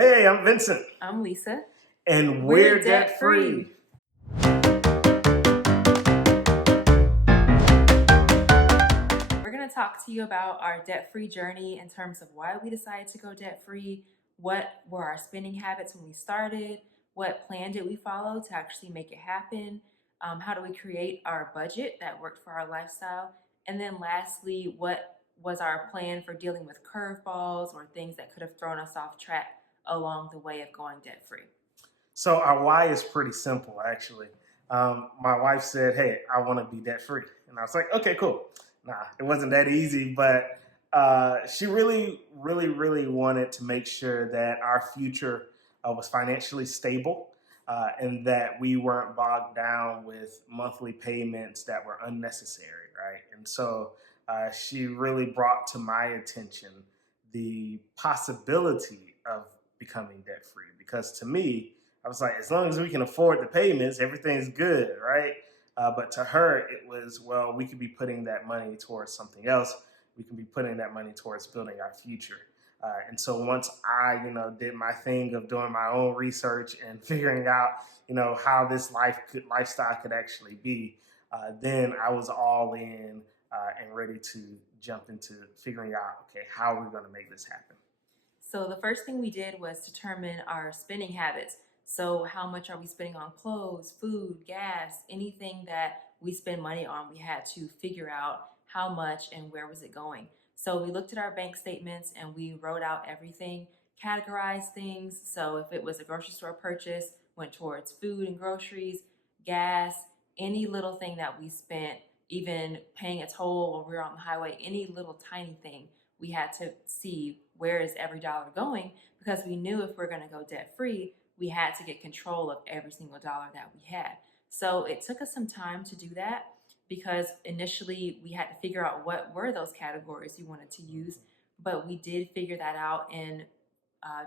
Hey, I'm Vincent. I'm Lisa. And we're debt free. We're going to talk to you about our debt free journey in terms of why we decided to go debt free, what were our spending habits when we started, what plan did we follow to actually make it happen, how do we create our budget that worked for our lifestyle, and then lastly, what was our plan for dealing with curveballs or things that could have thrown us off track along the way of going debt free. So our why is pretty simple, actually. My wife said, "Hey, I want to be debt free," and I was like, "Okay, cool." Nah, it wasn't that easy, but she really wanted to make sure that our future was financially stable and that we weren't bogged down with monthly payments that were unnecessary, right? And so she really brought to my attention the possibility of becoming debt free because to me, I was like, as long as we can afford the payments, everything's good, right? But to her, it was, well, we could be putting that money towards something else. We can be putting that money towards building our future. And so once I, did my thing of doing my own research and figuring out, how this lifestyle could actually be, then I was all in and ready to jump into figuring out, okay, how are we going to make this happen? So the first thing we did was determine our spending habits. So how much are we spending on clothes, food, gas, anything that we spend money on, we had to figure out how much and where was it going. So we looked at our bank statements and we wrote out everything, categorized things. So if it was a grocery store purchase, went towards food and groceries, gas, any little thing that we spent, even paying a toll when we were on the highway, any little tiny thing, we had to see where is every dollar going, because we knew if we're going to go debt free, we had to get control of every single dollar that we had. So it took us some time to do that because initially we had to figure out what were those categories we wanted to use, but we did figure that out and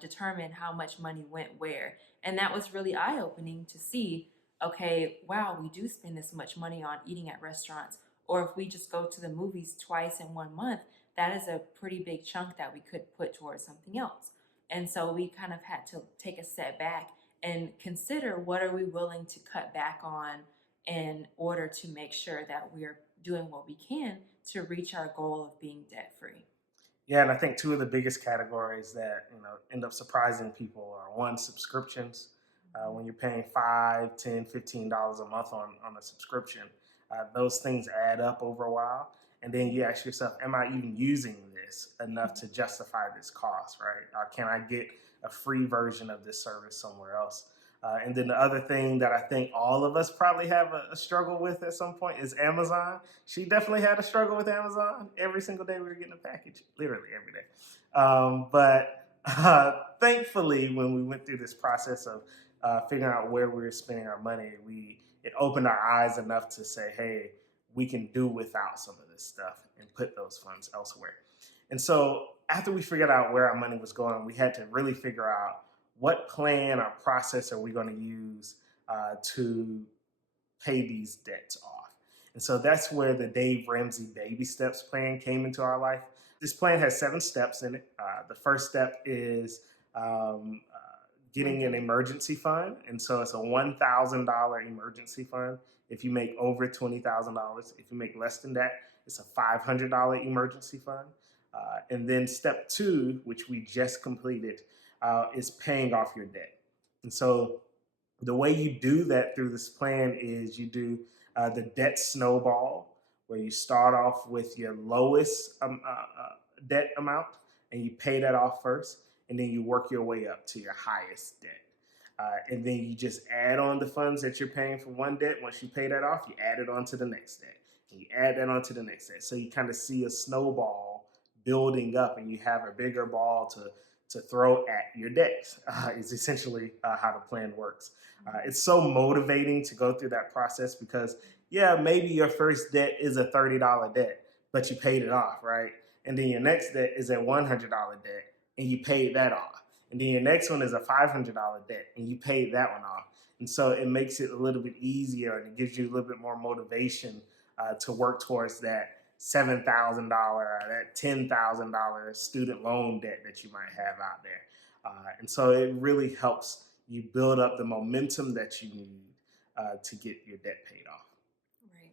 determine how much money went where. And that was really eye-opening to see, okay, wow, we do spend this much money on eating at restaurants. Or if we just go to the movies twice in 1 month, that is a pretty big chunk that we could put towards something else. And so we kind of had to take a step back and consider what are we willing to cut back on in order to make sure that we're doing what we can to reach our goal of being debt free. Yeah, and I think two of the biggest categories that end up surprising people are one, subscriptions. When you're paying $5, $10, $15 a month on a subscription, those things add up over a while. And then you ask yourself, am I even using this enough to justify this cost, right? Or can I get a free version of this service somewhere else? And then the other thing that I think all of us probably have a struggle with at some point is Amazon. She definitely had a struggle with Amazon. Every single day we were getting a package, literally every day. But thankfully, when we went through this process of figuring out where we were spending our money, it opened our eyes enough to say, hey, we can do without some of this stuff and put those funds elsewhere. And so after we figured out where our money was going, we had to really figure out what plan or process are we going to use to pay these debts off. And so that's where the Dave Ramsey Baby Steps plan came into our life. This plan has 7 steps in it. The first step is getting an emergency fund. And so it's a $1,000 emergency fund if you make over $20,000. If you make less than that, it's a $500 emergency fund. And then step 2, which we just completed, is paying off your debt. And so the way you do that through this plan is you do the debt snowball, where you start off with your lowest debt amount and you pay that off first, and then you work your way up to your highest debt. And then you just add on the funds that you're paying for one debt. Once you pay that off, you add it on to the next debt. And you add that on to the next debt. So you kind of see a snowball building up, and you have a bigger ball to throw at your debt is essentially how the plan works. It's so motivating to go through that process because, yeah, maybe your first debt is a $30 debt, but you paid it off, right? And then your next debt is a $100 debt, and you paid that off. And then your next one is a $500 debt, and you paid that one off. And so it makes it a little bit easier, and it gives you a little bit more motivation to work towards that $7,000 or that $10,000 student loan debt that you might have out there. And so it really helps you build up the momentum that you need to get your debt paid off. Right.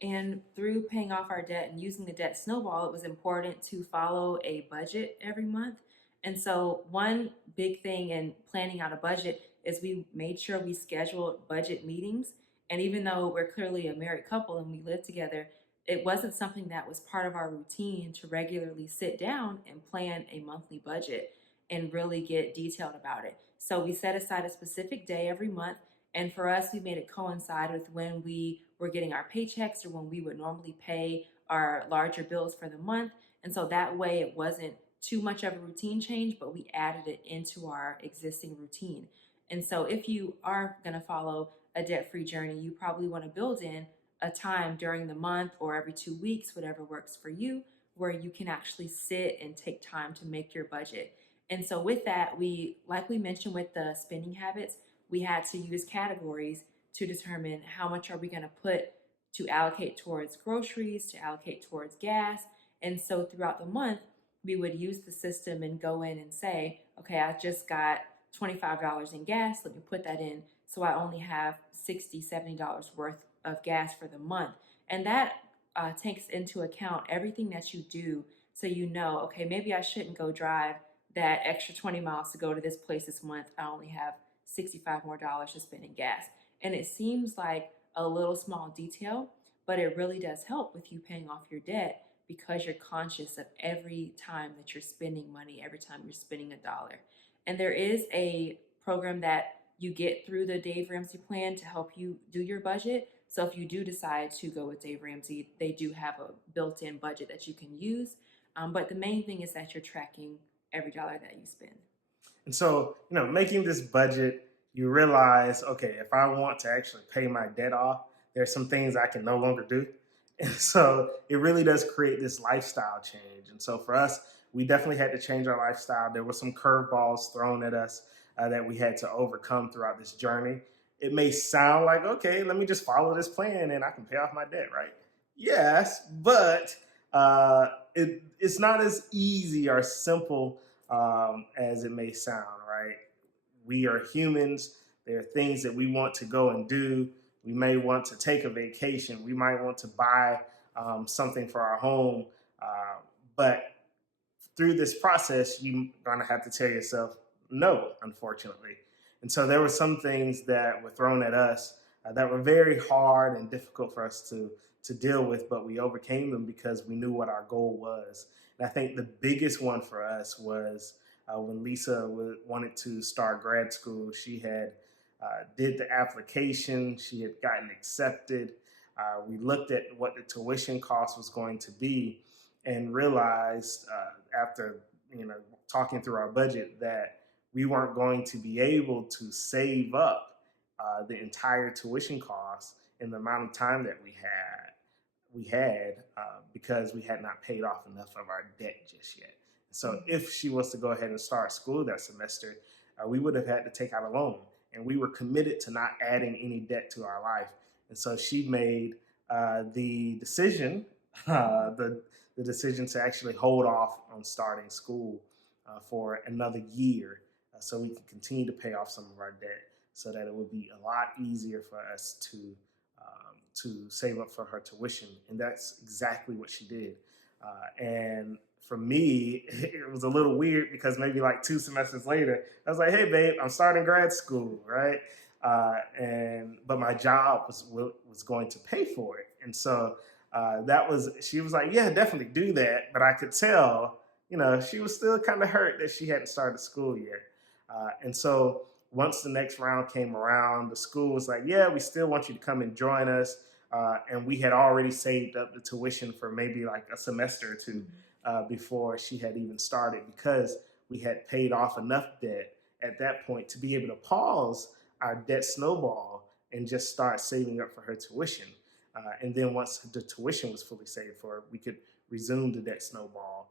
And through paying off our debt and using the debt snowball, it was important to follow a budget every month. And so, one big thing in planning out a budget is we made sure we scheduled budget meetings. And even though we're clearly a married couple and we live together, it wasn't something that was part of our routine to regularly sit down and plan a monthly budget and really get detailed about it. So, we set aside a specific day every month, and for us, we made it coincide with when we were getting our paychecks or when we would normally pay our larger bills for the month. And so that way it wasn't too much of a routine change, but we added it into our existing routine. And so if you are going to follow a debt free journey, you probably want to build in a time during the month or every 2 weeks, whatever works for you, where you can actually sit and take time to make your budget. And so with that, like we mentioned with the spending habits, we had to use categories to determine how much are we going to put to allocate towards groceries, to allocate towards gas. And so throughout the month, we would use the system and go in and say, okay, I just got $25 in gas. Let me put that in. So I only have $60, $70 worth of gas for the month. And that takes into account everything that you do. So you know, okay, maybe I shouldn't go drive that extra 20 miles to go to this place this month. I only have $65 more to spend in gas. And it seems like a little small detail, but it really does help with you paying off your debt because you're conscious of every time that you're spending money, every time you're spending a dollar. And there is a program that you get through the Dave Ramsey plan to help you do your budget. So if you do decide to go with Dave Ramsey, they do have a built-in budget that you can use. But the main thing is that you're tracking every dollar that you spend. And so, making this budget, you realize, okay, if I want to actually pay my debt off, there's some things I can no longer do. And so it really does create this lifestyle change. And so for us, we definitely had to change our lifestyle. There were some curveballs thrown at us that we had to overcome throughout this journey. It may sound like, okay, let me just follow this plan and I can pay off my debt, right? Yes, but it's not as easy or simple as it may sound, right? We are humans. There are things that we want to go and do. We may want to take a vacation. We might want to buy something for our home. But through this process, you're going to have to tell yourself no, unfortunately. And so there were some things that were thrown at us that were very hard and difficult for us to deal with, but we overcame them because we knew what our goal was. And I think the biggest one for us was when Lisa wanted to start grad school. She had did the application. She had gotten accepted. We looked at what the tuition cost was going to be and realized after talking through our budget that we weren't going to be able to save up the entire tuition cost in the amount of time that we had because we had not paid off enough of our debt just yet. So if she was to go ahead and start school that semester, we would have had to take out a loan. And we were committed to not adding any debt to our life. And so she made the decision, the decision to actually hold off on starting school for another year so we can continue to pay off some of our debt so that it would be a lot easier for us to save up for her tuition. And that's exactly what she did. And for me, it was a little weird because maybe like 2 semesters later, I was like, hey, babe, I'm starting grad school, right? But my job was going to pay for it. And so she was like, yeah, definitely do that. But I could tell, she was still kind of hurt that she hadn't started school yet. And so once the next round came around, the school was like, yeah, we still want you to come and join us. And we had already saved up the tuition for maybe like a semester or two before she had even started because we had paid off enough debt at that point to be able to pause our debt snowball and just start saving up for her tuition. And then once the tuition was fully saved for, we could resume the debt snowball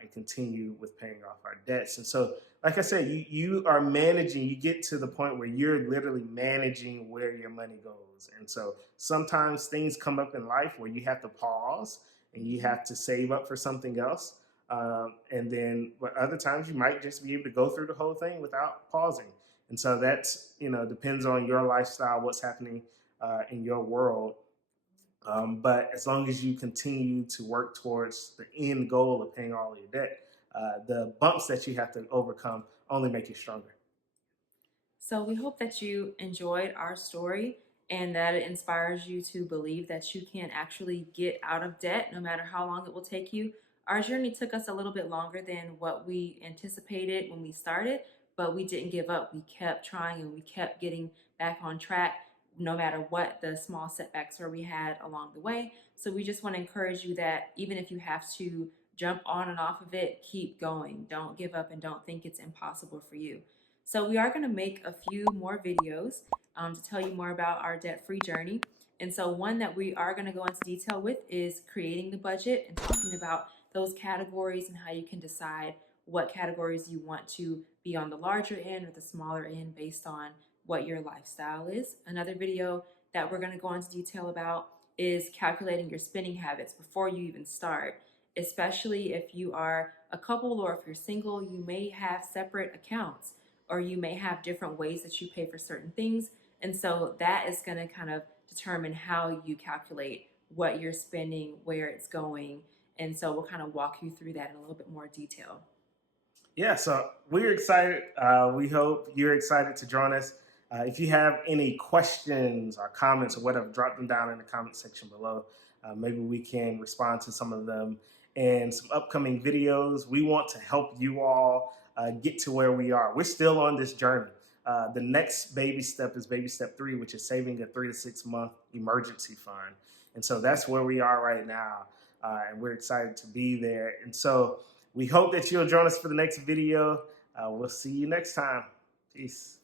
and continue with paying off our debts. And so, like I said, you are managing, you get to the point where you're literally managing where your money goes. And so sometimes things come up in life where you have to pause and you have to save up for something else. And then but other times you might just be able to go through the whole thing without pausing. And so that's, depends on your lifestyle, what's happening in your world. But as long as you continue to work towards the end goal of paying all your debt, the bumps that you have to overcome only make you stronger. So we hope that you enjoyed our story and that it inspires you to believe that you can actually get out of debt no matter how long it will take you. Our journey took us a little bit longer than what we anticipated when we started, but we didn't give up. We kept trying and we kept getting back on track no matter what the small setbacks were we had along the way. So we just want to encourage you that even if you have to jump on and off of it, keep going. Don't give up and don't think it's impossible for you. So we are going to make a few more videos to tell you more about our debt-free journey. And so one that we are going to go into detail with is creating the budget and talking about those categories and how you can decide what categories you want to be on the larger end or the smaller end based on what your lifestyle is. Another video that we're going to go into detail about is calculating your spending habits before you even start, especially if you are a couple or if you're single. You may have separate accounts or you may have different ways that you pay for certain things. And so that is going to kind of determine how you calculate what you're spending, where it's going. And so we'll kind of walk you through that in a little bit more detail. Yeah, so we're excited. We hope you're excited to join us. If you have any questions or comments or whatever, drop them down in the comment section below. Maybe we can respond to some of them in some upcoming videos. We want to help you all get to where we are. We're still on this journey. The next baby step is baby step 3, which is saving a 3 to 6 month emergency fund. And so that's where we are right now. And we're excited to be there. And so we hope that you'll join us for the next video. We'll see you next time. Peace.